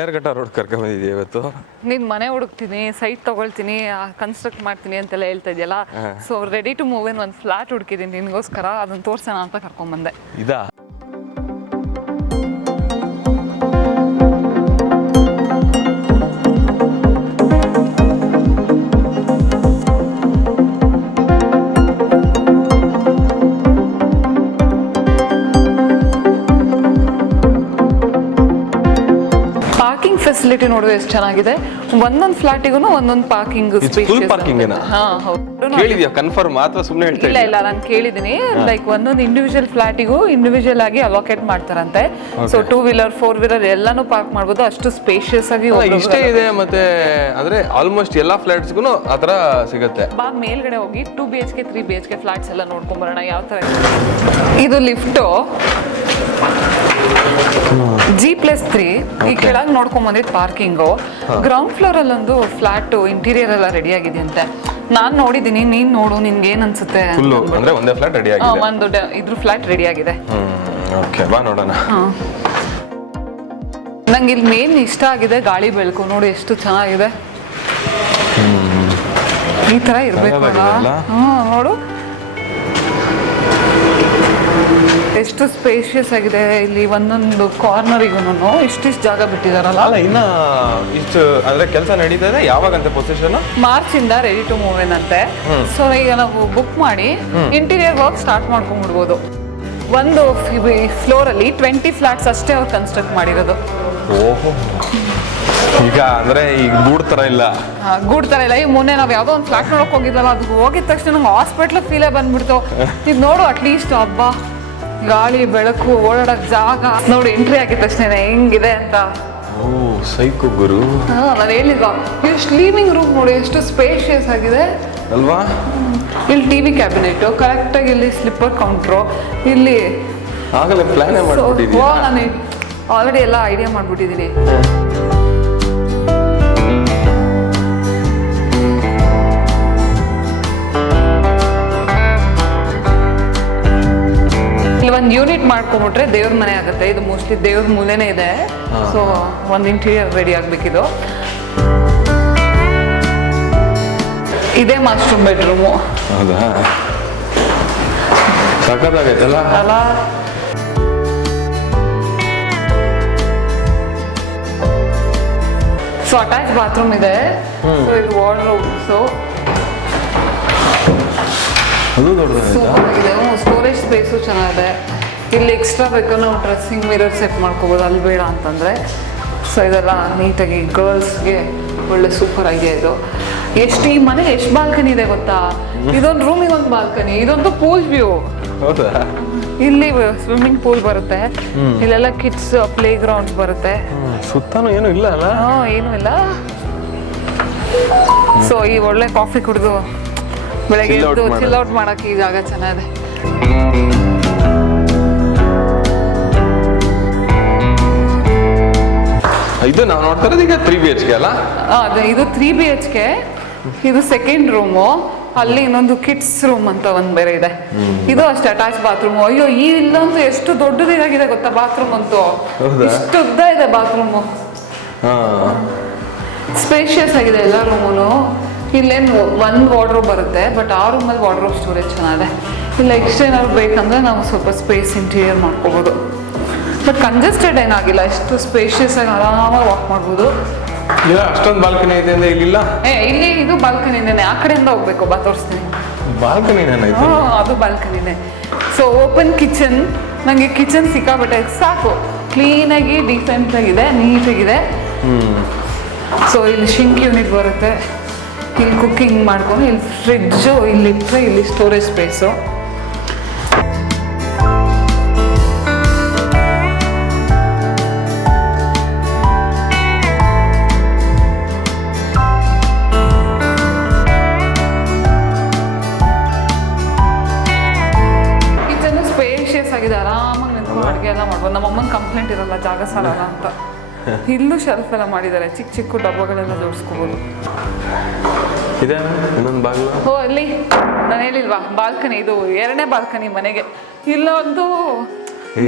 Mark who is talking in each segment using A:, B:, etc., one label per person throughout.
A: Bannerghatta road ಕರ್ಕೊಂಡ್ ಬಂದಿದ್ದೀವಿ ಇವತ್ತು?
B: ನೀನ್ ಮನೆ ಹುಡುಕ್ತೀನಿ ಸೈಟ್ ತಗೊಳ್ತೀನಿ ಕನ್ಸ್ಟ್ರಕ್ಟ್ ಮಾಡ್ತೀನಿ ಅಂತೆಲ್ಲ ಹೇಳ್ತಾ ಇದೆಯಲ್ಲ? So ready to move in ಒಂದು ಫ್ಲಾಟ್ ಹುಡುಕಿದ್ದೀನಿ ನಿನ್ಗೋಸ್ಕರ ಅದನ್ನ ತೋರ್ಸೋಣ ಅಂತ ಕರ್ಕೊಂಬಂದೆ
A: ಇದಾ?
B: ಫೆಸಿಲಿಟಿ ನೋಡಿದ್ರೆ ಎಷ್ಟು ಚೆನ್ನಾಗಿದೆ? ಒಂದೊಂದು ಫ್ಲಾಟಿಗೂ ಒಂದೊಂದು ಪಾರ್ಕಿಂಗ್
A: ಪಾರ್ಕಿಂಗ್ full parking
B: ಹಾ ಹೌದು.
A: ಕೇಳಿದ್ಯಾ? ಕನ್ಫರ್ಮ್ ಅಥವಾ ಸುಮ್ಮನೆ ಹೇಳ್ತಾ
B: ಇಲ್ಲ ಇಲ್ಲ ನಾನು ಕೇಳಿದ್ದೀನಿ. ಲೈಕ್ ಒಂದೊಂದು ಇಂಡಿವಿಜುವಲ್ ಫ್ಲಾಟಿಗೂ ಇಂಡಿವಿಜುವಲ್ ಆಗಿ ಅಲೋಕೇಟ್ ಮಾಡ್ತಾರಂತೆ. So two wheeler four wheeler ಎಲ್ಲಾನು ಪಾರ್ಕ್ ಮಾಡ್ಬೋದು. ಅಷ್ಟು ಸ್ಪೇಷಿಯಸ್ ಆಗಿ
A: ಇಷ್ಟೇ ಇದೆ ಮತ್ತೆ ಅಂದ್ರೆ ಆಲ್ಮೋಸ್ಟ್ ಎಲ್ಲಾ ಫ್ಲಾಟ್ಸ್ಗೂ ಆ ಥರ ಸಿಗುತ್ತೆ.
B: ಬಾ ಮೇಲ್ಗಡೆ ಹೋಗಿ two B H K three B H K flats ಎಲ್ಲ ನೋಡ್ಕೊಂಡ್ ಬರೋಣ. ಯಾವ ತರ. ಇದು? ಲಿಫ್ಟು ಜಿ ಪ್ಲಸ್ ತ್ರೀ ಈ ಕೆಳಗೆ ನೋಡ್ಕೊಂಡ್ ಬಂದಿದ್ ಪಾರ್ಕಿಂಗು ಗ್ರೌಂಡ್ ಫ್ಲೋರ್ ಅಲ್ಲಿ ಒಂದು ಫ್ಲಾಟ್ ಇಂಟೀರಿಯರ್ ಎಲ್ಲ ರೆಡಿ ಆಗಿದೆ ಅಂತೆ ನಾನ್ ನೋಡಿದೀನಿ ನೀನ್ ನೋಡು ನಿನ್ಗೆ ಏನ್ ಅನ್ಸುತ್ತೆ
A: ಫುಲ್ಲು ಅಂದ್ರೆ ಒಂದೇ ಫ್ಲಾಟ್ ರೆಡಿ
B: ಆ,
A: ಆಗಿದೆ
B: ಒಂದು ಡ- ಇದ್ರ ಫ್ಲಾಟ್ ರೆಡಿ ಆಗಿದೆ.
A: ಓಕೆ ಬಾ ನೋಡೋಣ.
B: ನಂಗೆ ಇಲ್ಲಿ ಮೇನ್ ಇಷ್ಟ ಆಗಿದೆ ಗಾಳಿ ಬೆಳಕು. ನೋಡಿ ಎಷ್ಟು ಚೆನ್ನಾಗಿದೆ. ಈ ತರ ಇರ್ಬೇಕು ಅಲ್ಲ?
A: ಚೆನ್ನಾಗಾಗಿದೆ ಅಲ್ಲ?
B: ಹ್ಮ್ ನೋಡು. ಎಷ್ಟು ಸ್ಪೇಷಿಯಸ್ ಆಗಿದೆ ಇಲ್ಲಿ ಒಂದೊಂದು ಕಾರ್ನರಿಗೂ ಇಷ್ಟಿಷ್ಟು ಜಾಗ ಬಿಟ್ಟಿದಾರಲ್ಲ?
A: ಅಲ್ಲ ಇನ್ನ ಇಷ್ಟು ಅಂದ್ರೆ ಕೆಲಸ ನಡೀತದೆ ಯಾವಾಗಂತೆ ಪೊಸಿಷನ್
B: ಮಾರ್ಚ್ ಇಂದ ರೆಡಿ ಟು ಮೂವ್ ಇನ್ ಅಂತೆ ಸೊ ಈಗ ನಾವು ಬುಕ್ ಮಾಡಿ ಇಂಟೀರಿಯರ್ ವರ್ಕ್ ಸ್ಟಾರ್ಟ್ ಮಾಡ್ಕೊಂಡ್ಬಿಡ್ಬೋದು. ಒಂದು ಫ್ಲೋರ್ ಅಲ್ಲಿ ಟ್ವೆಂಟಿ ಫ್ಲಾಟ್ಸ್ ಅಷ್ಟೇ ಅವ್ರು ಕನ್ಸ್ಟ್ರಕ್ಟ್ ಮಾಡಿರೋದು.
A: ಓಹೋ. ಈಗ ಅಂದ್ರೆ ಈಗ ಗೂಡ್ ತರ ಇಲ್ಲ.
B: ಗೂಡ್ ತರ ಇಲ್ಲ. ಈ ಮೊನ್ನೆ ನಾವ್ ಯಾವ್ದೋ ಒಂದು ಫ್ಲಾಟ್ ನೋಡಕ್ ಹೋಗಿದ್ವಲ್ಲ ಅದು ಹೋಗಿದ ತಕ್ಷಣ ಹಾಸ್ಪಿಟ್ಲ್ ಫೀಲೇ ಬಂದ್ಬಿಡ್ತು. ಇದು ನೋಡು ಅಟ್ಲೀಸ್ಟ್ ಹಬ್ಬ ಗಾಳಿ ಬೆಳಕು ಓಡಾಡಕ್ ಜಾಗ. ನೋಡಿ ಎಂಟ್ರಿ ಆಗಿದ ತಕ್ಷಣ ಹೆಂಗಿದೆ ಅಂತ.
A: ಓ ಸೈಕು ಗುರು.
B: ನಾನು ಹೇಳಿದ ಎಷ್ಟು ಲೀವಿಂಗ್ ರೂಮ್ ನೋಡಿ ಎಷ್ಟು ಸ್ಪೇಷಿಯಸ್ ಆಗಿದೆ.
A: ಅಲ್ವಾ?
B: ಇಲ್ಲಿ ಟಿವಿ ಕ್ಯಾಬಿನೆಟ್ ಕರೆಕ್ಟಾಗಿ ಇಲ್ಲಿ ಸ್ಲಿಪ್ಪರ್ ಕೌಂಟ್ರು ಇಲ್ಲಿ
A: ಆಗಲೇ ಪ್ಲಾನೇ
B: ಮಾಡ್ಬಿಟ್ಟಿದ್ದೀನಿ ನಾನು ಆಲ್ರೆಡಿ ಎಲ್ಲ ಐಡಿಯಾ ಮಾಡ್ಬಿಟ್ಟಿದ್ದೀನಿ. ಒಂದು ಯೂನಿಟ್ ಮಾಡ್ಕೊಂಡ್ಬಿಟ್ರೆ ದೇವ್ರ ಮನೆ ಆಗುತ್ತೆ. ಇದು ಮೋಸ್ಟ್ಲಿ ದೇವ್ರ ಮೂಲೆನೇ ಇದೆ. ಸೊ ಒಂದು ಇಂಟೀರಿಯರ್ ರೆಡಿ ಆಗ್ಬೇಕಿದು. ಇದೇ ಮಾಸ್ಟರ್ ಬೆಡ್ರೂಮು
A: ಹೌದಾ? ಸಖತ್ತಾಗೈತಲ್ಲ
B: ಅಲ್ಲ. ಸೊ ಅಟ್ಯಾಚ್ ಬಾತ್ರೂಮ್ ಇದೆ. ಸೊ ಇದು ವಾರ್ಡ್ರೋಬ್ಸು
A: ಅದು
B: ದೊಡ್ಡದಾಗಿದೆ ಆಗಿದೆ ಸ್ಟೋರೇಜ್ ಸ್ಪೇಸು ಚೆನ್ನಾಗಿದೆ. ಇಲ್ಲಿ ಎಕ್ಸ್ಟ್ರಾ ಬೇಕು ನಾವು ಡ್ರೆಸ್ಸಿಂಗ್ ಮಿರರ್ ಸೆಟ್ ಮಾಡ್ಕೋಬೋದು. ಅಲ್ಲಿ ಬೇಡ ಅಂತಂದರೆ. ಸೊ ಇದೆಲ್ಲ ನೀಟಾಗಿ ಗರ್ಲ್ಸ್ಗೆ ಒಳ್ಳೆ ಸೂಪರ್ ಐಡಿಯಾ ಇದು. ಎಷ್ಟು ಈ ಮನೆ ಎಷ್ಟು ಬಾಲ್ಕನಿ ಇದೆ ಗೊತ್ತಾ? ಇದೊಂದು ರೂಮಿಗೆ ಒಂದು ಬಾಲ್ಕನಿ ಇದೊಂದು ಪೂಲ್ ವ್ಯೂ ಇಲ್ಲಿ ಸ್ವಿಮ್ಮಿಂಗ್ ಪೂಲ್ ಬರುತ್ತೆ. ಇಲ್ಲೆಲ್ಲ ಕಿಡ್ಸ್ ಪ್ಲೇ ಗ್ರೌಂಡ್ಸ್ ಬರುತ್ತೆ
A: ಸುತ್ತಾನು ಏನು ಇಲ್ಲ ಅಲ್ಲ?
B: ಏನೂ ಇಲ್ಲ. ಸೊ ಈ ಒಳ್ಳೆ ಕಾಫಿ ಕುಡಿದು ಬೆಳಗ್ಗೆ ಎದ್ದು ಚಿಲ್ ಔಟ್ ಮಾಡೋಕೆ ಈ ಜಾಗ ಚೆನ್ನಾಗಿದೆ.
A: ಇದು ನಾವು ನೋಡ್ತಾ ಇರೋದು ಈಗ ತ್ರೀ ಬಿ ಎಚ್ ಕೆ ಅಲ್ಲ?
B: ಅದೇ ಇದು ತ್ರೀ ಬಿ ಎಚ್ ಕೆ ಇದು ಸೆಕೆಂಡ್ ರೂಮು ಅಲ್ಲಿ ಇನ್ನೊಂದು ಕಿಡ್ಸ್ ರೂಮ್ ಅಂತ ಒಂದು ಬೇರೆ ಇದೆ. ಇದು ಅಷ್ಟೇ ಅಟ್ಯಾಚ್ ಬಾತ್ರೂಮ್ ಅಯ್ಯೋ ಈ ಇಲ್ಲಂತೂ ಎಷ್ಟು ದೊಡ್ಡದಿದಾಗಿದೆ ಗೊತ್ತಾ ಬಾತ್ರೂಮ್ ಅಂತೂ? ಇಷ್ಟು ಉದ್ದ ಇದೆ ಬಾತ್ರೂಮು ಸ್ಪೇಷಿಯಸ್ ಆಗಿದೆ ಎಲ್ಲ ರೂಮು ಇಲ್ಲೇನು ಒಂದು ವಾರ್ಡ್ರೋಬ್ ಬರುತ್ತೆ ಬಟ್ ಆ ರೂಮಲ್ಲಿ ವಾರ್ಡ್ರೋಬ್ ಸ್ಟೋರೇಜ್ ಚೆನ್ನಾಗಿದೆ. ಇಲ್ಲ ಎಕ್ಸ್ಟ್ರಾ ಏನಾದ್ರು ಬೇಕಂದ್ರೆ ನಾವು ಸ್ವಲ್ಪ ಸ್ಪೇಸ್ ಇಂಟೀರಿಯರ್ ಮಾಡ್ಕೋಬೋದು. ಬಟ್ ಕಂಜೆಸ್ಟೆಡ್ ಏನಾಗಿಲ್ಲ ಎಷ್ಟು ಸ್ಪೇಷಿಯಸ್ ಆಗಿ ಆರಾಮಾಗಿ ವಾಕ್ ಮಾಡ್ಬೋದು.
A: ಇಲ್ಲ ಅಷ್ಟೊಂದು ಬಾಲ್ಕನಿ ಇದೆ ಅಂದ್ರೆ ಇಲ್ಲಿಲ್ಲ.
B: ಏ ಇಲ್ಲಿ ಇದು ಬಾಲ್ಕನಿನೇ ಆ ಕಡೆಯಿಂದ ಹೋಗ್ಬೇಕು ಬಾ ತೋರಿಸ್ತೀನಿ.
A: ಬಾಲ್ಕನಿ ಏನೈತೆ
B: ಹ್ಞೂ ಅದು ಬಾಲ್ಕನಿನೇ ಸೊ ಓಪನ್ ಕಿಚನ್ ನನಗೆ ಕಿಚನ್ ಸಿಕ್ಕಾಬಿಟ್ಟೆ ಸಾಕು. ಕ್ಲೀನಾಗಿ ಡಿಫೆನ್ಸ್ ಆಗಿದೆ ನೀಟಾಗಿದೆ ಸೊ ಇಲ್ಲಿ ಶಿಂಕ್ ಯೂನಿಟ್ ಬರುತ್ತೆ. ಇಲ್ಲಿ ಕುಕ್ಕಿಂಗ್ ಮಾಡ್ಕೊಂಡು ಇಲ್ಲಿ ಫ್ರಿಡ್ಜು ಇಲ್ಲಿಟ್ಟರೆ ಇಲ್ಲಿ ಸ್ಟೋರೇಜ್ ಸ್ಪೇಸು ಆಗಿದೆ ಆರಾಮಾಗಿ ನಿಂತ್ಕೊಂಡು ಅಡುಗೆ ಎಲ್ಲ ಮಾಡ್ಬೋದು. ನಮ್ಮ ಅಮ್ಮನ ಕಂಪ್ಲೇಂಟ್ ಇರಲ್ಲ ಜಾಗ ಸಾಲಲ್ಲ ಅಂತ. ಇಲ್ಲೂ ಶೆಲ್ಫ್ ಎಲ್ಲ ಮಾಡಿದ್ದಾರೆ ಚಿಕ್ಕ ಚಿಕ್ಕ ಡಬ್ಬಗಳೆಲ್ಲ ಜೋಡಿಸ್ಕೋಬೋದು.
A: ಇದೆ? ಇನ್ನೊಂದು ಬಾಗಿಲು?
B: ಓ ಅಲ್ಲಿ ನಾನು ಹೇಳಿಲ್ವಾ? ಬಾಲ್ಕನಿ ಇದು ಎರಡನೇ ಬಾಲ್ಕನಿ ಮನೆಗೆ. ಇಲ್ಲೊಂದು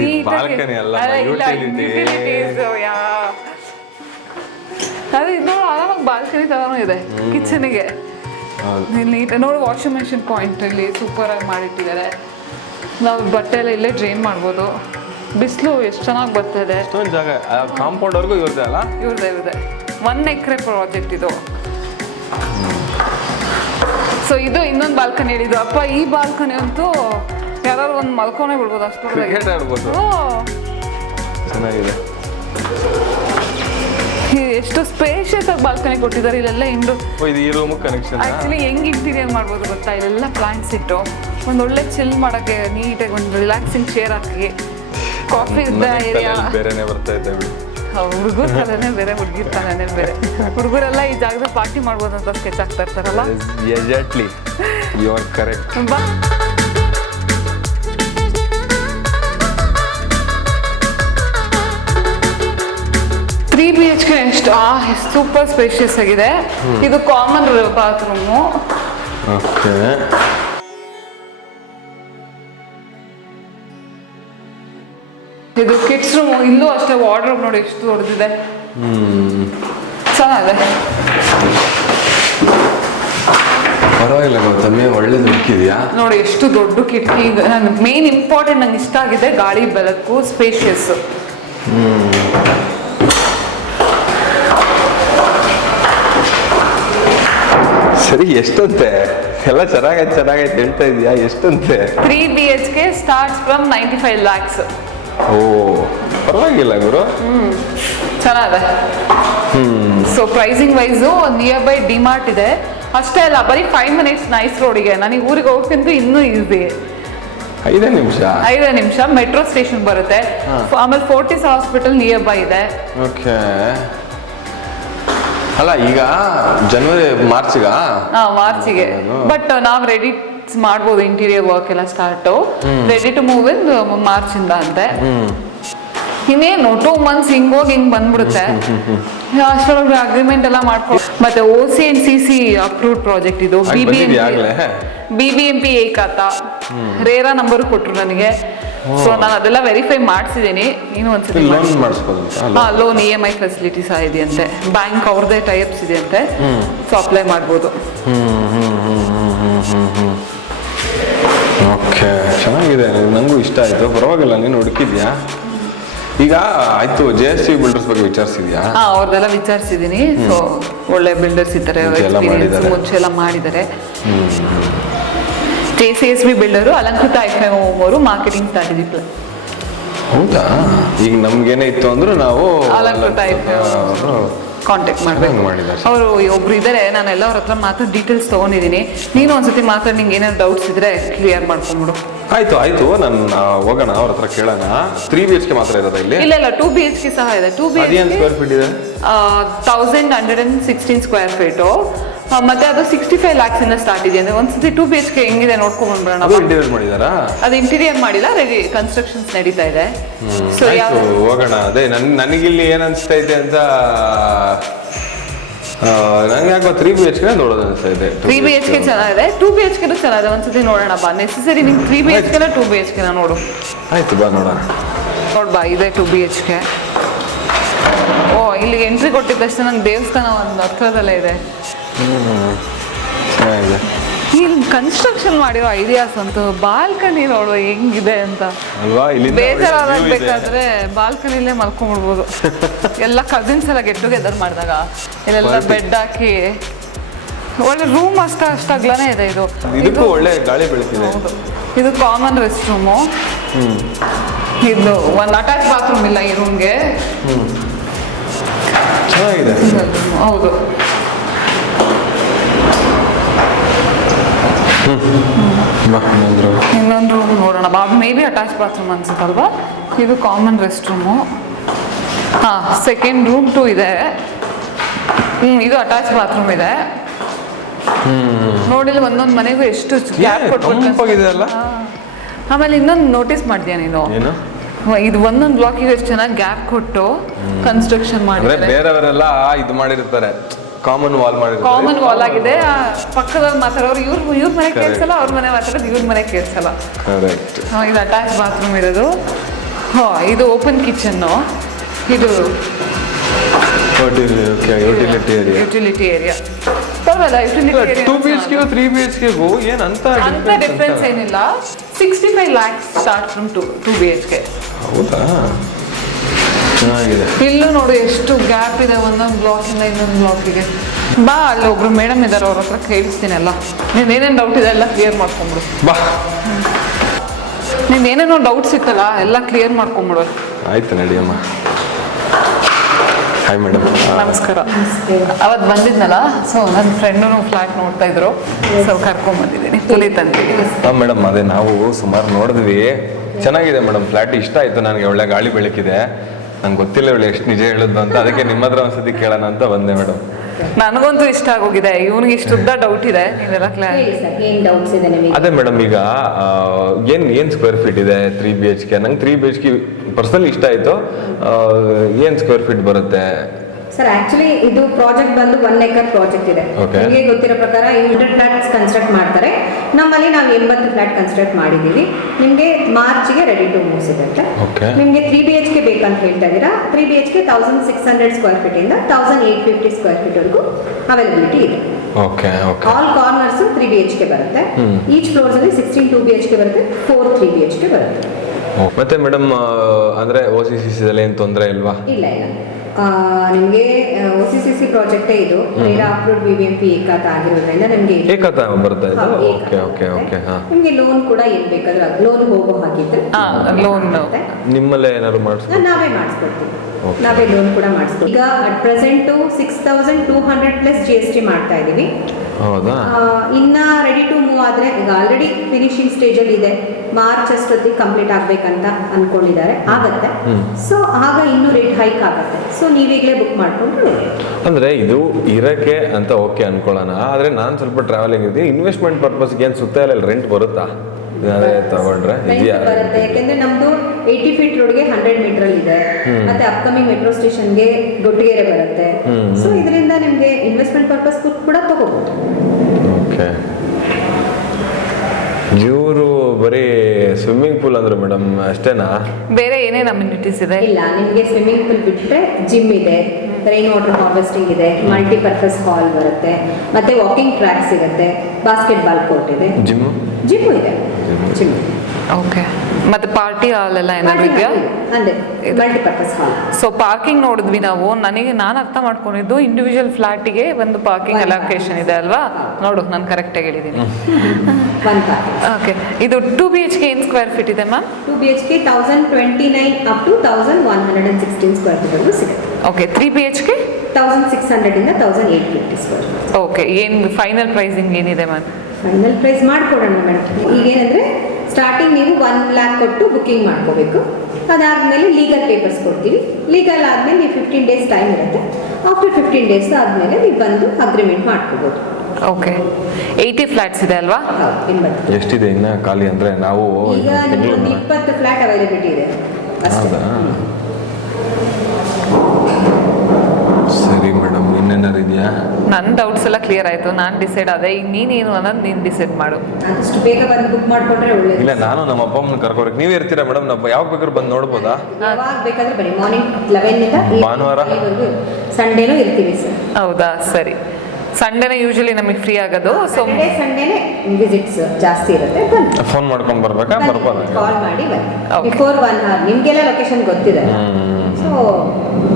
A: ಈ balcony ಅಲ್ಲ,
B: ಅಲ್ಲ, ಇಲ್ಲ,
A: utility.
B: utilities, ಯಾ. ಅದು ಇದು ಆರಾಮಾಗಿ ಬಾಲ್ಕನಿ ಥರನೂ ಇದೆ ಕಿಚನಿಗೆ.
A: ಹೌದು.
B: ಇಲ್ಲಿ ನೀಟ್ ನೋಡಿ ವಾಷಿಂಗ್ ಮೆಷಿನ್ ಪಾಯಿಂಟ್ ಇಲ್ಲಿ ಆಗಿ ಮಾಡಿಟ್ಟಿದ್ದಾರೆ. ನಾವು ಬಟ್ಟೆ ಎಲ್ಲ ಇಲ್ಲೇ ಡ್ರೈನ್ ಮಾಡ್ಬೋದು. ಬಿಸಿಲು ಎಷ್ಟು ಚೆನ್ನಾಗಿ ಬರ್ತಿದೆ
A: ಇಷ್ಟೊಂದು ಜಾಗ ಕಾಂಪೌಂಡ್ವರೆಗೂ ಇವ್ರದ್ದೇ ಅಲ್ಲ?
B: ಇವ್ರದ್ದೇ ಇವ್ರದ್ದೇ. ಒನ್ ಎಕರೆ ಪ್ರಾಜೆಕ್ಟ್ ಇದು. ಸೊ ಇದು ಇನ್ನೊಂದು ಬಾಲ್ಕನಿ ಹೇಳಿದ್ರು ಅಪ್ಪ ಈ ಬಾಲ್ಕನಿ ಅಂತೂ ಯಾರು ಒಂದು ಮಲ್ಕೊಂಡೇ ಬಿಡ್ಬೋದು ಅಷ್ಟು
A: ಕ್ರಿಕೆಟ್ ಆಡ್ಬೋದು. ಚೆನ್ನಾಗಿದೆ.
B: ಎಷ್ಟು ಸ್ಪೇಷಿಯಸ್ ಆಗಿ ಬಾಲ್ಕನಿ ಕೊಟ್ಟಿದ್ದಾರೆ ಇಲ್ಲೆಲ್ಲ ಇಂದು
A: ಓ ಇದು ಈ ರೂಮ್ ಕನೆಕ್ಷನ್
B: ಆಕ್ಚುಲಿ ಹೆಂಗ್ ಇಂಟೀರಿಯರ್ ಮಾಡ್ಬೋದು ಗೊತ್ತಾ? ಇಲ್ಲೆಲ್ಲ ಪ್ಲಾಂಟ್ಸ್ ಇಟ್ಟು ಒಂದು ಒಳ್ಳೆ ಚಿಲ್ ಮಾಡಕ್ಕೆ ನೀಟಾಗಿ ಒಂದು ರಿಲ್ಯಾಕ್ಸಿಂಗ್ ಚೇರ್ ಹಾಕಿ. ಕಾಫಿ ಇದ್ದ ಏರಿಯಾ
A: ಬೇರೆನೆ ಬರ್ತಾ ಇದ್ದೆ ಬಿಡು.
B: ಹುಡುಗರ ತಲೆನೇ ಬೇರೆ ಹುಡುಗಿರ್ ತಲೆನೇ ಬೇರೆ. ಹುಡುಗರೆಲ್ಲ ಈ ಜಾಗದಲ್ಲಿ ಪಾರ್ಟಿ ಮಾಡ್ಬೋದು ಅಂತ ಸ್ಕೆಚ್ ಆಗ್ತಾ ಇರ್ತಾರಲ್ಲ
A: ಎಕ್ಸಾಕ್ಟ್ಲಿ ಯು ಆರ್ ಕರೆಕ್ಟ್
B: ಬಾ. ತ್ರೀ ಬಿ ಎಚ್ ಕೆ ಎಷ್ಟು ಆ ಸೂಪರ್ ಸ್ಪೇಷಿಯಸ್ ಆಗಿದೆ. ಇದು ಕಾಮನ್ ಬಾತ್ರೂಮು
A: ಓಕೆ
B: ಇದು ಕಿಡ್ಸ್ ರೂಮ್ ಇಲ್ಲೂ ಅಷ್ಟೇ ವಾರ್ಡ್ರೋಬ್ ನೋಡಿ ಎಷ್ಟು ದೊಡ್ಡದಿದೆ. ಚೆನ್ನಾಗಿದೆ.
A: ಪರವಾಗಿಲ್ಲ ಗೌತಮಿ ಒಳ್ಳೇದು ಹುಡುಕಿದ್ಯಾ?
B: ನೋಡಿ ಎಷ್ಟು ದೊಡ್ಡ ಕಿಟಕಿ. ನನ್ನ ಮೇನ್ ಇಂಪಾರ್ಟೆಂಟ್ ನಂಗೆ ಇಷ್ಟ ಆಗಿದೆ ಗಾಳಿ ಬೆಳಕು ಸ್ಪೇಷಿಯಸ್
A: ಸರಿ ಎಷ್ಟಂತೆ? ಎಲ್ಲ ಚೆನ್ನಾಗೈತೆ ಚೆನ್ನಾಗೈತೆ ಹೇಳ್ತಾ ಇದೀಯಾ? ಎಷ್ಟಂತೆ?
B: Three B H K starts from ninety five lakhs
A: ಓ ಪರವಾಗಿಲ್ಲ ಗುರು.
B: ಚೆನ್ನಾಗಿದೆ. So pricing wise nearby DMart ಇದೆ. ಅಷ್ಟೇ ಅಲ್ಲ ಬರೀ ಫೈವ್ ಮಿನಿಟ್ಸ್ ನೈಸ್ ರೋಡಿಗೆ ನನಗೆ ಊರಿಗೆ ಹೋಗ್ತಿಂತ ಇನ್ನೂ ಈಸಿ
A: ಐದೇ ನಿಮಿಷ?
B: ಐದೇ ನಿಮಿಷ ಮೆಟ್ರೋ ಸ್ಟೇಷನ್ ಬರುತ್ತೆ. ಆಮೇಲೆ ಫೋರ್ಟಿಸ್ ಹಾಸ್ಪಿಟಲ್ ನಿಯರ್ ಬೈ ಇದೆ.
A: ಓಕೆ. ಅಲ್ಲ ಈಗ ಜನವರಿ ಮಾರ್ಚ್ಗ
B: ಹಾಂ ಮಾರ್ಚಿಗೆ ಬಟ್ ನಾವು ರೆಡಿ ಮಾಡ್ಬೋದು ಇಂಟೀರಿಯರ್ ವರ್ಕ್ ಎಲ್ಲ start ready to move in March ಇಂದ ಅಂತೆ. ಇನ್ನೇನು ಟೂ ಮಂತ್ಸ್ ಹಿಂಗ್ ಹೋಗಿ ಬಂದ್ಬಿಡುತ್ತೆ. ಅಷ್ಟರೊಳಗೆ ಅಗ್ರಿಮೆಂಟ್ ಎಲ್ಲ ಮಾಡ್ಕೊ ಮತ್ತೆ O C N C C approved project ಇದು. B B M B B M P ಏಕಾತ. RERA number ಕೊಟ್ರು ನನಗೆ. ಸೊ ನಾನು ಅದೆಲ್ಲ ವೆರಿಫೈ ಮಾಡಿಸಿದ್ದೀನಿ. ನೀನು ಒಂದ್ಸತಿ ಹಾ loan E M I facility ಸಹ ಇದೆಯಂತೆ. ಬ್ಯಾಂಕ್ ಅವ್ರದ್ದೇ ಟೈಪ್ಸ್ ಇದೆಯಂತೆ. ಸೊ ಅಪ್ಲೈ ಮಾಡ್ಬೋದು.
A: ಓಕೆ ಚೆನ್ನಾಗಿದೆ ನನಗೂ ಇಷ್ಟ ಆಯ್ತು. ಪರವಾಗಿಲ್ಲ ನೀನು ಹುಡುಕಿದ್ಯಾ? ಈಗ ಆಯ್ತು ಜೆ ಎಸ್ ಸಿ ಬಿಲ್ಡರ್ಸ್ ಬಗ್ಗೆ ವಿಚಾರಿಸಿದ್ಯಾ?
B: ಹಾ ಅವ್ರದ್ದೆಲ್ಲ ವಿಚಾರಿಸಿದ್ದೀನಿ ಸೊ ಒಳ್ಳೆ ಬಿಲ್ಡರ್ಸ್ ಇದ್ದಾರೆ
A: ಮುಂಚೆ ಎಲ್ಲ ಮಾಡಿದ್ದಾರೆ.
B: ಮುಂಚೆ ಎಲ್ಲ ಮಾಡಿದ್ದಾರೆ. J C S B builder Alankrita I F M ಅವರು ಮಾರ್ಕೆಟಿಂಗ್ ಸ್ಟ್ರಾಟಜಿ ಪ್ಲಾನ್
A: ಹೌದಾ? ಈಗ ನಮ್ಗೇನೇ ಇತ್ತು ಅಂದ್ರೆ ನಾವು
B: ಅಲಂಕೃತ.
A: ಅವರು
B: ಕಾಂಟ್ಯಾಕ್ಟ್ ಮಾಡಬೇಕು. ಅವರು ಒಬ್ರು ಇದ್ದಾರೆ ನಾನು ಎಲ್ಲ ಅವ್ರ ಹತ್ರ ಮಾತ್ರ ಡೀಟೇಲ್ಸ್ ತೊಗೊಂಡಿದ್ದೀನಿ. ನೀನು ಒಂದ್ಸತಿ ಮಾತ್ರ ನಿಂಗೆ ಏನಾದ್ರು ಡೌಟ್ಸ್ ಇದ್ರೆ ಕ್ಲಿಯರ್ ಮಾಡ್ಕೊಂಬಿಡು.
A: ಆಯ್ತು ಆಯ್ತು. ನಾನು ಹೋಗೋಣ ಅವ್ರ ಹತ್ರ ಕೇಳೋಣ. ತ್ರೀ ಬಿ ಎಚ್ ಕೆ ಮಾತ್ರ ಇರೋದ ಇಲ್ಲಿ?
B: ಇಲ್ಲ ಇಲ್ಲ ಟೂ ಬಿ ಎಚ್ ಕೆ ಸಹ ಇದೆ. ಟೂ ಬಿ
A: ಸ್ಕ್ವೇರ್ ಫೀಟ್ ಇದೆ.
B: Thousand hundred and sixteen square feet ಮತ್ತೆ ಅದು ಸಿಕ್ಸ್ಟಿ ಫೈವ್ ಲ್ಯಾಕ್ಸ್ ಇಂದ ಸ್ಟಾರ್ಟ್ ಇದೆ. ಅಂದ್ರೆ ಒಂದ್ಸತಿ ಟೂ ಬಿ ಎಚ್ ಕೆ ಹೆಂಗಿದೆ ನೋಡ್ಕೊಂಡ್
A: ಅದು ಇಂಟೀರಿಯರ್ ಮಾಡಿದಾರಾ?
B: ಅದು ಇಂಟೀರಿಯರ್ ಮಾಡಿಲ್ಲ ರೆಡಿ ಕನ್ಸ್ಟ್ರಕ್ಷನ್ಸ್ ನಡೀತಾ ಇದೆ. ಸೊ
A: ಆಯ್ತು
B: ಯಾವ
A: ಹೋಗೋಣ. ಅದೇ ನನ್ ನನಗಿಲ್ಲಿ ಏನ್ ಅನ್ಸ್ತಾ ಇದೆ ಅಂತ ನಂಗೆ ಯಾಕೋ ತ್ರೀ ಬಿ ಎಚ್ ಕೆ ನೋಡೋದು ಅನಿಸ್ತಾ ಇದೆ.
B: ತ್ರೀ ಬಿ ಎಚ್ ಕೆ ಚೆನ್ನಾಗಿದೆ. ಟೂ ಬಿ ಎಚ್ ಕೆನೂ ಚೆನ್ನಾಗಿದೆ. ಒಂದ್ಸತಿ ನೋಡೋಣ ಬಾ. ನೆಸೆಸರಿ ನಿಂಗೆ ತ್ರೀ ಬಿ ಎಚ್ ಕೆನ ಟೂ ಬಿ ಎಚ್ ಕೆನ ನೋಡು.
A: ಆಯ್ತು ಬಾ ನೋಡೋಣ.
B: ನೋಡ್ಬಾ ಇದೆ ಟೂ ಬಿ ಎಚ್ ಕೆ ಓ ಇಲ್ಲಿಗೆ ಎಂಟ್ರಿ ಕೊಟ್ಟಿದ್ದಷ್ಟೇ ತಕ್ಷಣ ನಂಗೆ ದೇವಸ್ಥಾನ ಒಂದು ಹತ್ರದಲ್ಲೇ ಇದೆ.
A: ಚೆನ್ನಾಗಿದೆ.
B: ಕನ್ಸ್ಟ್ರಕ್ಷನ್ ಮಾಡಿರೋ ಐಡಿಯಾಸ್ ಅಂತೂ ಬಾಲ್ಕನಿ ನೋಡು ಹೆಂಗಿದೆ ಅಂತ.
A: ಅಲ್ವಾ? ಇಲ್ಲಿ
B: ಬೇಜಾರಾದಾಗ
A: ಒಳ್ಳೆ view ಇದೆ.
B: ಬೇಕಾದ್ರೆ ಬಾಲ್ಕನಿಲೇ ಮಲ್ಕೊಂಡ್ಬಿಡ್ಬೋದು ಎಲ್ಲ ಕಸಿನ್ಸ್ ಎಲ್ಲ ಗೆಟ್ ಟುಗೆದರ್ ಮಾಡಿದಾಗ ಇಲ್ಲೆಲ್ಲ ಬೆಡ್ ಹಾಕಿ. ಒಳ್ಳೆ ರೂಮ್ ಅಷ್ಟ ಅಗ್ಲನೇ ಇದೆ ಇದು.
A: ಇದಕ್ಕೂ ಒಳ್ಳೆ ಗಾಳಿ
B: ಬೆಳಿತಿದೆ. ಇದು ಕಾಮನ್ ರೆಸ್ಟ್ ರೂಮು ಇದು ಒಂದು ಅಟ್ಯಾಚ್ ಬಾತ್ರೂಮ್ ಇಲ್ಲ ಈ ರೂಮ್ಗೆ
A: ಚೆನ್ನಾಗಿದೆ.
B: ಹೌದು.
A: ಇನ್ನೊಂದು
B: ರೂಮ್ ನೋಡೋಣ. ಬಾ ಮೇ ಬಿ ಅಟ್ಯಾಚ್ ಬಾತ್ರೂಮ್ ಅನ್ಸುತ್ತಲ್ವಾ? ಇದು ಕಾಮನ್ ರೆಸ್ಟ್ ರೂಮು ಹಾಂ ಸೆಕೆಂಡ್ ರೂಮ್ ಟು ಇದೆ. ಹ್ಞೂ ಇದು ಅಟ್ಯಾಚ್ ಬಾತ್ರೂಮ್ ಇದೆ. ನೋಡಿಲ್ಲ ಒಂದೊಂದು ಮನೆಗೂ ಎಷ್ಟು ಗ್ಯಾಪ್ ಕೊಟ್ಬಿಟ್ಟು ಆಮೇಲೆ ಇನ್ನೊಂದು ನೋಟಿಸ್ ಮಾಡಿದ್ಯಾ ನೀನು? ಇದು ಒಂದೊಂದು ಬ್ಲಾಕಿಗೆ ಎಷ್ಟು ಚೆನ್ನಾಗಿ ಗ್ಯಾಪ್ ಕೊಟ್ಟು ಕನ್ಸ್ಟ್ರಕ್ಷನ್ ಮಾಡಿದ್ರೆ
A: ಬೇರೆಯವರೆಲ್ಲ ಇದು ಮಾಡಿರ್ತಾರೆ. ಕಾಮನ್ ವಾಲ್ ಮಾಡಿದ್ರು
B: ಕಾಮನ್ ವಾಲ್ ಆಗಿದೆ. ಆ ಪಕ್ಕದಲ್ಲಿ ಮಾತಾಡೋರು ಇವ್ರ ಇವ್ರ ಮನೆ. ಕೇಳಿಸಲ್ಲ ಅವ್ರ ಮನೆ ಮಾತಾಡೋದು ಇವ್ರ ಮನೆ ಕೇಳಿಸಲ್ಲ.
A: ಕರೆಕ್ಟ್
B: ಹಾ, ಇದು ಅಟ್ಯಾಚ್ ಬಾತ್ರೂಮ್ ಇರೋದು. ಹಾ ಇದು ಓಪನ್ ಕಿಚನ್ನು ಇದು
A: okay utility area
B: utility area ಪರವಾಗಿಲ್ಲ ಯುಟಿಲಿಟಿ
A: ಟೂ ಬಿ ಎಚ್ಗೆ ತ್ರೀ ಬಿ ಎಚ್ ಗೆಗೂ ಏನು ಅಂತ
B: ಅಂತ ಡಿಫ್ರೆನ್ಸ್ ಏನಿಲ್ಲ. Sixty five lakhs start from to two B H K
A: ಹೌದಾ? ಚೆನ್ನಾಗಿದೆ.
B: ಇಲ್ಲೂ ನೋಡು ಎಷ್ಟು ಗ್ಯಾಪ್ ಇದೆ ಒಂದೊಂದು ಬ್ಲಾಕಿಂದ ಇನ್ನೊಂದು ಬ್ಲಾಕಿಗೆ ಬಾ ಅಲ್ಲಿ ಒಬ್ರು ಮೇಡಮ್ ಇದ್ದಾರೆ ಅವ್ರ ಹತ್ರ ಕೇಳಿಸ್ತೀನಿ ಅಲ್ಲ ನೀನು ಏನೇನು ಡೌಟ್ ಇದೆ ಎಲ್ಲ ಕ್ಲಿಯರ್ ಮಾಡ್ಕೊಂಬಿಡು.
A: ಬಾ.
B: ನೀನು ಏನೇನೋ ಡೌಟ್ಸ್ ಸಿಕ್ಕಲ್ಲ ಎಲ್ಲ ಕ್ಲಿಯರ್ ಮಾಡ್ಕೊಂಬಿಡು.
A: ಆಯ್ತು ನಡಿಯಮ್ಮ ಹಾಯ್ ಮೇಡಮ್
B: ನಮಸ್ಕಾರ. ಅವತ್ತು ಬಂದಿದ್ನಲ್ಲ ಸೊ ನನ್ನ ಫ್ರೆಂಡು ಫ್ಲಾಟ್ ನೋಡ್ತಾ ಇದ್ರು. ಸೊ ಕರ್ಕೊಂಬಂದಿದ್ದೀನಿ ಅಂತೇಳಿ
A: ಹಾಂ ಮೇಡಮ್ ಅದೇ ನಾವು ಸುಮಾರು ನೋಡಿದ್ವಿ. ಚೆನ್ನಾಗಿದೆ ಮೇಡಮ್ ಫ್ಲ್ಯಾಟ್ ಇಷ್ಟ ಆಯಿತು ನನಗೆ ಒಳ್ಳೆ ಗಾಳಿ ಬೆಳಕಿದೆ. ನಂಗೆ ಗೊತ್ತಿಲ್ಲ ಇವಳು ಎಷ್ಟು ನಿಜ ಹೇಳುದು ಅಂತ. ಅದಕ್ಕೆ ನಿಮ್ಮ ಹತ್ರ ಒಂದ್ಸತಿ ಕೇಳೋಣ ಅಂತ ಬಂದೆ ಮೇಡಮ್.
B: ನನಗಂತೂ ಇಷ್ಟ ಆಗೋಗಿದೆ. ಇವನಿಗೆ ಇಷ್ಟುದ್ದ ಡೌಟ್ ಇದೆ. ನೀವೆಲ್ಲ ಕ್ಲಿಯರ್
C: ಹೇಳಿ ಸರ್ ಏನ್ ಡೌಟ್ಸ್ ಇದೆ ನಿಮಗೆ?
A: ಅದೇ ಮೇಡಮ್ ಈಗ ಏನ್ ಏನ್ ಸ್ಕ್ವೇರ್ ಫೀಟ್ ಇದೆ ತ್ರೀ ಬಿ ಎಚ್ ಕೆ ನಂಗೆ three B H K personal ಇಷ್ಟ ಆಯ್ತು. ಏನ್ ಸ್ಕ್ವೇರ್ ಫೀಟ್ ಬರುತ್ತೆ?
C: ಸರ್ ಆಕ್ಚುಲಿ ಇದು ಪ್ರಾಜೆಕ್ಟ್ ಬಂದು ಒನ್ ಏಕರ್ ಪ್ರಾಜೆಕ್ಟ್ ಇದೆ. ನಿಮಗೆ ಗೊತ್ತಿರೋ ಪ್ರಕಾರ ಹಂಡ್ರೆಡ್ ಫ್ಲಾಟ್ಸ್ ಕನ್ಸ್ಟ್ರಕ್ಟ್ ಮಾಡ್ತಾರೆ. ನಮ್ಮಲ್ಲಿ ನಾವು ಎಂಬತ್ತು ಫ್ಲಾಟ್ ಕನ್ಸ್ಟ್ರಕ್ಟ್ ಮಾಡಿದ್ದೀವಿ. ನಿಮಗೆ ಮಾರ್ಚ್ಗೆ ರೆಡಿ ಟು ಮೂವ್
A: ಸಿಗುತ್ತೆ
C: ನಿಮಗೆ ತ್ರೀ ಬಿ ಎಚ್ ಕೆ ಬೇಕಂತ ಹೇಳ್ತಾ ಇದ್ದೀರಾ? Three B H K thousand six hundred square feet ಇಂದ thousand eight fifty square feet ವರೆಗೂ ಅವೈಲಬಿಲಿಟಿ ಇದೆ.
A: Okay okay
C: all corners three B H K ಬರುತ್ತೆ. ಈಚ್ ಫ್ಲೋರ್ಸ್ ಅಲ್ಲಿ sixteen two B H K ಬರುತ್ತೆ four three B H K ಬರುತ್ತೆ.
A: ಮತ್ತೆ madam ಅಂದ್ರೆ O C C ಸಿದಲ್ಲಿ ಏನು ತೊಂದರೆ ಇಲ್ವಾ?
C: ಇಲ್ಲ ಇಲ್ಲ. ನಿಮಗೆ ಒ ಸಿ ಸಿ ಸಿ ಪ್ರಾಜೆಕ್ಟೇ ಇದು. ಕ್ರೀಡಾ approve B B M P ಏಕಾತ ಆಗಿರೋದ್ರಿಂದ ನಿಮಗೆ
A: ಏಕಾತ ಬರ್ತಾ ಇದೆ? ಓಕೆ ಓಕೆ ಓಕೆ ಹಾ.
C: ನಿಮಗೆ ಲೋನ್ ಕೂಡ ಏನ್ ಬೇಕಾದ್ರೂ ಲೋನ್ ಹೋಗೋ ಹಾಗಿದ್ರೆ
B: ಹಾ,
C: ಲೋನ್
A: ನಿಮ್ಮಲ್ಲೇ ಏನಾದ್ರು ಮಾಡಿಸ್ಕೊ
C: ನಾವೇ ಮಾಡಿಸ್ಕೊಡ್ತೀವಿ. ನಾವೇ ಲೋನ್ ಕೂಡ ಮಾಡಿಸ್ತೀವಿ ಈಗ at present six thousand two hundred plus G S T ಮಾಡ್ತಾ ಇದೀವಿ.
A: ಹೌದಾ?
C: ಇನ್ನ ರೆಡಿ ಟು ಮೂವ್ ಆದ್ರೆ ಈಗ ಆಲ್ರೆಡಿ ಫಿನಿಶಿಂಗ್ ಸ್ಟೇಜ್ ಅಲ್ಲಿ ಇದೆ. ಮಾರ್ಚ್ ಅಷ್ಟೊತ್ತಿಗೆ ಕಂಪ್ಲೀಟ್ ಆಗ್ಬೇಕಂತ ಅನ್ಕೊಂಡಿದ್ದಾರೆ. ಆಗತ್ತೆ. ಸೊ ಆಗ ಇನ್ನೂ ರೇಟ್ ಹೈಕ್ ಆಗುತ್ತೆ. ಸೊ ನೀವೀಗಲೇ ಬುಕ್ ಮಾಡ್ಕೊಂಡು.
A: ಅಂದ್ರೆ ಇದು ಇರಕ್ಕೆ ಅಂತ ಓಕೆ ಅನ್ಕೊಳ್ಳೋಣ. ಆದ್ರೆ ನಾನು ಸ್ವಲ್ಪ ಟ್ರಾವೆಲಿಂಗ್ ಇದ್ದೀನಿ. ಇನ್ವೆಸ್ಟ್ಮೆಂಟ್ ಪರ್ಪಸ್ಗೆ ಏನು ಸುತ್ತ ಇಲ್ಲ ರೆಂಟ್ ಬರುತ್ತಾ? ತಗೊಂಡ್ರೆ.
C: ಬರುತ್ತೆ ಯಾಕೆಂದ್ರೆ ನಮ್ದು ಏಯ್ಟಿ ಫೀಟ್ ರೋಡ್ಗೆ ಹಂಡ್ರೆಡ್ ಮೀಟರ್ ಅಲ್ಲಿ ಇದೆ. ಮತ್ತೆ ಅಪ್ಕಮಿಂಗ್ ಮೆಟ್ರೋ ಸ್ಟೇಷನ್ಗೆ ದೊಡ್ಡಗೆರೆ ಬರುತ್ತೆ. ಸೊ ಇದರಿಂದ ನಿಮ್ಗೆ ಇನ್ವೆಸ್ಟ್ಮೆಂಟ್ ಪರ್ಪಸ್ ಕೂಡ ತಗೋಬಹುದು
A: ಓಕೆ. ಇವರು ಬರೀ ಸ್ವಿಮ್ಮಿಂಗ್ ಪೂಲ್ ಅಂದ್ರೆ ಮೇಡಮ್ ಅಷ್ಟೇನಾ?
B: ಬೇರೆ ಏನೇನು ಅಮ್ಯುನಿಟೀಸ್ ಇದೆ?
C: ಇಲ್ಲ ನಿಮ್ಗೆ ಸ್ವಿಮ್ಮಿಂಗ್ ಪೂಲ್ ಬಿಟ್ರೆ ಜಿಮ್ ಇದೆ. ರೈನ್ ವಾಟರ್ ಹಾರ್ವೆಸ್ಟಿಂಗ್ ಇದೆ ಮಲ್ಟಿಪರ್ಪಸ್ ಹಾಲ್ ಬರುತ್ತೆ ಮತ್ತೆ ವಾಕಿಂಗ್ ಟ್ರ್ಯಾಕ್ ಸಿಗುತ್ತೆ ಬಾಸ್ಕೆಟ್ ಬಾಲ್ ಕೋರ್ಟ್ ಇದೆ.
A: ಜಿಮ್
C: ಜಿಮ್ ಇದೆ ಜಿಮ್
B: ಓಕೆ ಮತ್ತೆ ಪಾರ್ಟಿ ಹಾಲ್ ಎಲ್ಲ ಏನಾದ್ರು ಇದೆಯಾ?
C: ಅದೇ ಮಲ್ಟಿಪರ್ಪಸ್ ಹಾಲ್
B: ಸೊ ಪಾರ್ಕಿಂಗ್ ನೋಡಿದ್ವಿ ನಾವು. ನನಗೆ ನಾನು ಅರ್ಥ ಮಾಡ್ಕೊಂಡಿದ್ದು ಇಂಡಿವಿಜುವಲ್ ಫ್ಲಾಟಿಗೆ ಒಂದು ಪಾರ್ಕಿಂಗ್ ಅಲೋಕೇಶನ್ ಇದೆ ಅಲ್ವಾ? ನೋಡು ನಾನು ಕರೆಕ್ಟಾಗಿ ಹೇಳಿದ್ದೀನಿ ಓಕೆ ಇದು ಟು ಬಿ ಎಚ್ ಕೆ ಏನು ಸ್ಕ್ವೇರ್ ಫೀಟ್ ಇದೆ ma'am
C: two B H K thousand twenty nine up to thousand one hundred and sixteen square feet ಸಿಗುತ್ತೆ.
B: Okay three B H K
C: thousand six hundred ಇಂದ thousand eight fifty square
B: okay ಏನು final pricing ಏನಿದೆ ma'am
C: final price ಮಾಡ್ಕೊಡೋಣ madam ಈಗೇನಂದ್ರೆ starting ನೀವು one lakh ಕೊಟ್ಟು booking ಮಾಡ್ಕೋಬೇಕು. ಅದಾದಮೇಲೆ ಲೀಗಲ್ ಪೇಪರ್ಸ್ ಕೊಡ್ತೀವಿ. ಲೀಗಲ್ ಆದಮೇಲೆ ನೀವು ಫಿಫ್ಟೀನ್ ಡೇಸ್ ಟೈಮ್ ಇರುತ್ತೆ. ಆಫ್ಟರ್ ಫಿಫ್ಟೀನ್ ಡೇಸ್ ಆದಮೇಲೆ ನೀವು ಬಂದು ಅಗ್ರಿಮೆಂಟ್ ಮಾಡ್ಕೋಬೋದು.
B: ಓಕೆ ಏಯ್ಟಿ ಫ್ಲಾಟ್ಸ್ ಇದೆ ಅಲ್ವಾ?
C: ಎಷ್ಟು ಇದೆ
A: ಎಷ್ಟಿದೆ ಇನ್ನ ಖಾಲಿ ಅಂದ್ರೆ ನಾವು
C: ಈಗ ಇಪ್ಪತ್ತು ಫ್ಲಾಟ್ ಅವೈಲಬಿಲಿಟಿ ಇದೆ.
A: ಇದೆಯಾ
B: ನನ್ನ ಡೌಟ್ಸ್ ಎಲ್ಲ ಕ್ಲಿಯರ್ ಆಯಿತು. ನಾನು ಡಿಸೈಡ್ ಆದೆ ಈಗ ನೀನೇನು ಅನ್ನೋದು ನೀನು ಡಿಸೈಡ್ ಮಾಡು.
C: ಅಷ್ಟು ಬೇಗ ಬಂದು ಬುಕ್ ಮಾಡ್ಕೊಂಡ್ರೆ ಒಳ್ಳೇದು.
A: ಇಲ್ಲ ನಾನು ನಮ್ಮ ಅಪ್ಪ ಅಮ್ಮನ ಕರ್ಕೋಬೇಕು ನೀವೇ ಇರ್ತೀರಾ ಮೇಡಮ್ ನಾವು ಯಾವಾಗ ಬೇಕಾದ್ರೂ ಬಂದು ನೋಡ್ಬೋದಾ?
C: ಯಾವಾಗ ಬೇಕಾದ್ರೆ ಬನ್ನಿ. ಮಾರ್ನಿಂಗ್ ಲೆವೆನ್ ಇಂದ
A: ಭಾನುವಾರ?
C: ಸಂಡೇನೂ ಇರ್ತೀವಿ ಸರ್
B: ಹೌದಾ? ಸರಿ. ಸಂಡೇನೇ ಯೂಶಲಿ ನಮಗೆ ಫ್ರೀ ಆಗೋದು. ಸೊ
C: ಸಂಡೇ ಸಂಡೇನೆ ವಿಸಿಟ್ಸ್ ಜಾಸ್ತಿ ಇರುತ್ತೆ. ಬನ್ನಿ.
A: ಫೋನ್ ಮಾಡ್ಕೊಂಡು ಬರ್ಬೇಕಾ? ಬರ್ಬೋದಾ?
C: ಕಾಲ್ ಮಾಡಿ ಬನ್ನಿ.
B: Okay.
C: ಬಿಫೋರ್ ಒನ್ ಅವರ್ ನಿಮಗೆಲ್ಲ ಲೊಕೇಶನ್ ಗೊತ್ತಿದೆ
A: ಹ್ಮ್.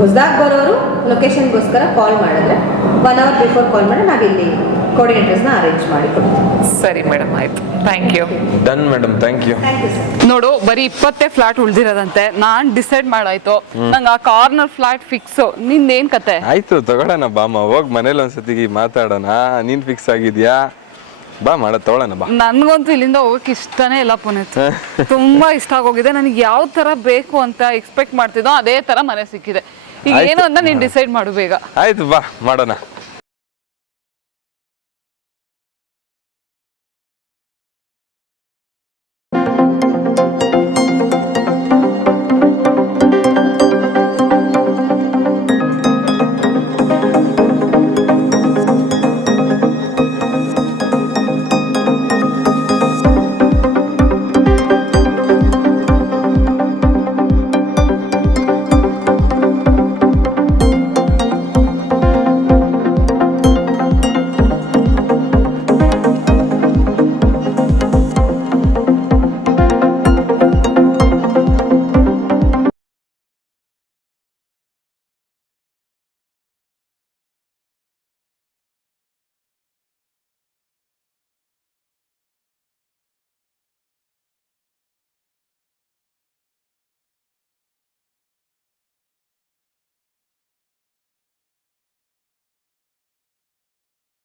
C: ಹೊಸದಾಗಿ ಬರೋರು ಲೊಕೇಶನ್ಗೋಸ್ಕರ ಕಾಲ್ ಮಾಡಿದ್ರೆ ಒನ್ ಅವರ್ ಬಿಫೋರ್ ಕಾಲ್ ಮಾಡಿ ನಾವಿಲ್ಲಿ ಕೋಆರ್ಡಿನೇಟರ್ಸ್ನ ಅರೇಂಜ್ ಮಾಡಿ ಕೊಡ್ತೀವಿ.
B: ಸರಿ ಮೇಡಮ್ ಆಯಿತು. Thank you
A: done madam thank you
B: ನೋಡು ಬರೀ ಇಪ್ಪತ್ತೇ ಫ್ಲಾಟ್ ಉಳ್ದಿರೋದಂತೆ ನಾನು ಡಿಸೈಡ್ ಮಾಡಾಯ್ತು. ನಂಗೆ ಆ ಕಾರ್ನರ್ ಫ್ಲಾಟ್ ಫಿಕ್ಸು ನಿಂದೇನ್ ಕತೆ?
A: ಆಯ್ತು ತಗೊಳ್ಳೋಣ ಬಾಮ ಹೋಗ್ ಮನೇಲಿ ಒಂದ್ಸತಿ ಮಾತಾಡೋಣ. ನೀನ್ ಫಿಕ್ಸ್ ಆಗಿದ್ಯಾ? ಬಾ ಮಾಡ ತಗೊಳ್ಳೋಣ ಬಾ.
B: ನನಗಂತೂ ಇಲ್ಲಿಂದ ಹೋಗಕ್ಕೆ ಇಷ್ಟನೇ ಇಲ್ಲ ಪುನೀತ್. ತುಂಬಾ ಇಷ್ಟ ಆಗೋಗಿದೆ. ನನಗೆ ಯಾವ ತರ ಬೇಕು ಅಂತ ಎಕ್ಸ್ಪೆಕ್ಟ್ ಮಾಡ್ತಿದ್ದೋ ಅದೇ ತರ ಮನೆ ಸಿಕ್ಕಿದೆ. ಈಗ ಏನು ಅಂತ ನೀನು ಡಿಸೈಡ್ ಮಾಡು ಬೇಗ.
A: ಆಯ್ತು ಬಾ ಮಾಡೋಣ.